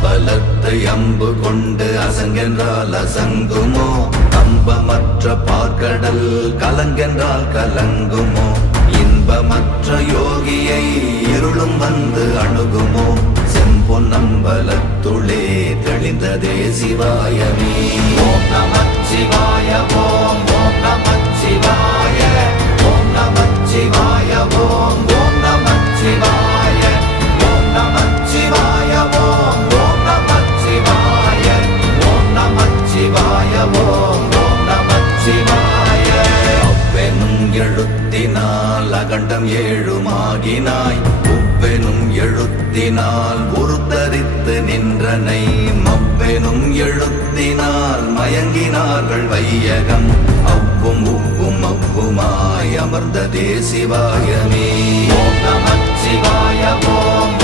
அம்பலத்தை அம்பு கொண்டு அசங்கென்றால் அசங்குமோ கம்பமற்ற பார்க்கடல் கலங்கென்றால் கலங்குமோ இன்பமற்ற யோகியை இருளும் வந்து அணுகுமோ செம்பொன்னம்பலத்துளே தெளிந்ததே சிவாயமே. ஓம் நமச்சிவாய ஓம் ஓம் நமச்சிவாய ஓம் நமச்சிவாய ஓம் ஓம் நமச்சிவாய ஓம் நமச்சிவாய ஓம் ஓம் நமச்சிவாய ஓம் நமச்சிவாய ஓம் ஓம் நமச்சிவாய. அவ்வெனும் எழுத்தினால் அகண்டம் ஏழுமாகினாய் உவ்வெனும் எழுத்தினால் உருத்தரித்து நின்றனை மவ்வெனும் எழுத்தினால் மயங்கினார்கள் வையகம் அவ்வும் உவ்வும் அவ்வுமாய் அமர்ந்ததே சிவாயமே. ஓம் நமச்சிவாய ஓம்